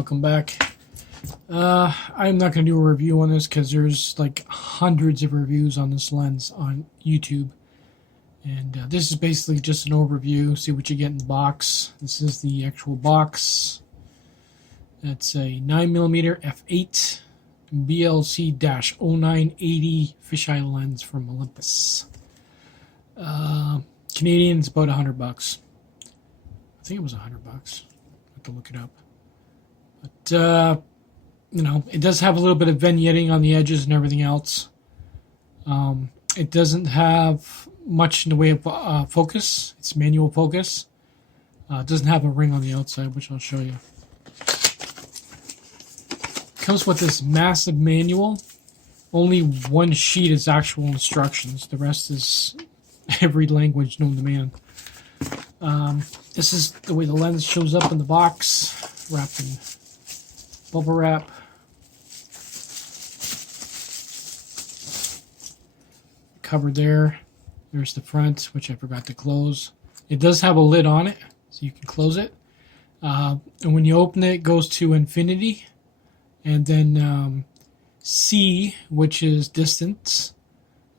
welcome back. I'm not going to do a review on this because there's like hundreds of reviews on this lens on YouTube. And this is basically just an overview, see what you get in the box. This is the actual box. That's a 9mm f8 BCL-0980 fisheye lens from Olympus. Canadian is about $100. I think it was $100. I have to look it up. But you know, it does have a little bit of vignetting on the edges and everything else. It doesn't have much in the way of focus. It's manual focus. It doesn't have a ring on the outside, which I'll show you. It comes with this massive manual. Only one sheet is actual instructions. The rest is every language known to man. This is the way the lens shows up in the box, wrapped in bubble wrap. Covered there. There's the front, which I forgot to close. It does have a lid on it, so you can close it. And when you open it, it goes to infinity. And then C, which is distance,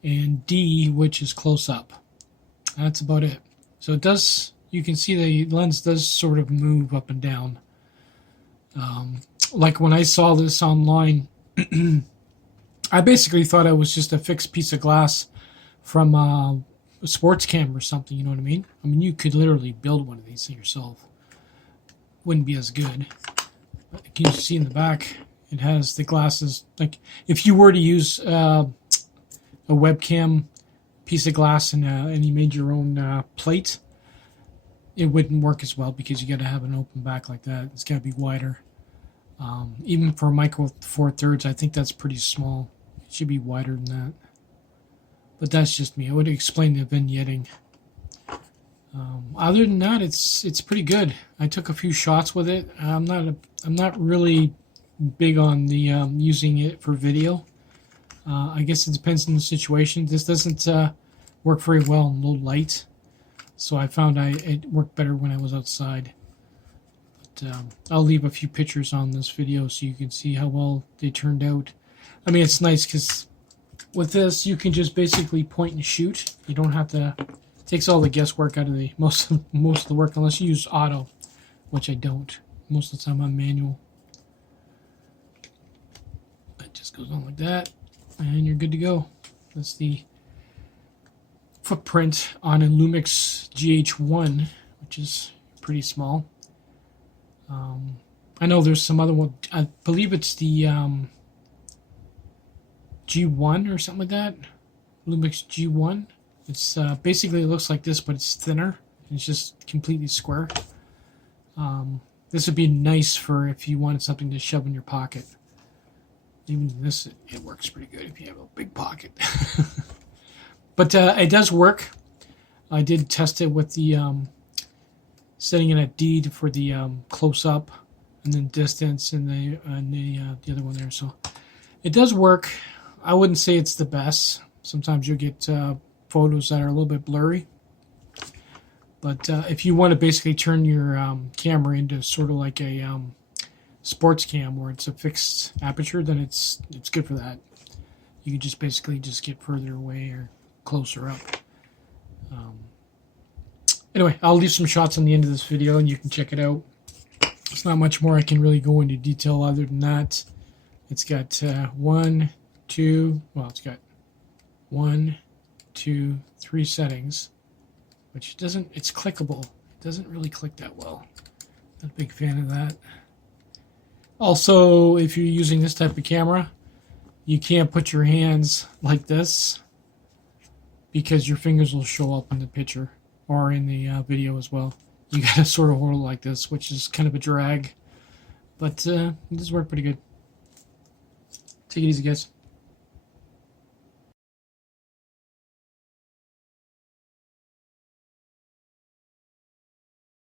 and D, which is close up. That's about it. So it does, you can see the lens does sort of move up and down. Like when I saw this online, I basically thought it was just a fixed piece of glass from a sports cam or something, you know what I mean? I mean, you could literally build one of these yourself. Wouldn't be as good. But you can see in the back, it has the glasses. Like, if you were to use a webcam piece of glass and you made your own plate, it wouldn't work as well because you got to have an open back like that. It's got to be wider. Even for micro four thirds, I think that's pretty small. It should be wider than that. But that's just me. I would explain the vignetting. Other than that, it's pretty good. I took a few shots with it. I'm not really big on the using it for video. I guess it depends on the situation. This doesn't work very well in low light, so I found it worked better when I was outside. But I'll leave a few pictures on this video so you can see how well they turned out. I mean, it's nice because with this you can just basically point and shoot. You don't have to. It takes all the guesswork out of the most of the work, unless you use auto, which I don't. Most of the time I'm manual. It just goes on like that, and you're good to go. That's the footprint on a Lumix GH1, which is pretty small. I know there's some other one. I believe it's the G1 or something like that. Lumix G1. It's basically, it looks like this, but it's thinner. It's just completely square. This would be nice for if you wanted something to shove in your pocket. Even this, it works pretty good if you have a big pocket. But it does work. I did test it with the setting it at D for the close up, and then distance, and the other one there. So it does work. I wouldn't say it's the best. Sometimes you'll get photos that are a little bit blurry. But if you want to basically turn your camera into sort of like a sports cam where it's a fixed aperture, then it's good for that. You can just basically just get further away or closer up. Anyway, I'll leave some shots on the end of this video and you can check it out. There's not much more I can really go into detail other than that. It's got it's got 1, 2, 3 settings, which doesn't, it's clickable. It doesn't really click that well. Not a big fan of that. Also, if you're using this type of camera, you can't put your hands like this because your fingers will show up in the picture or in the video as well. You gotta sort of hold it like this, which is kind of a drag, but it does work pretty good. Take it easy, guys.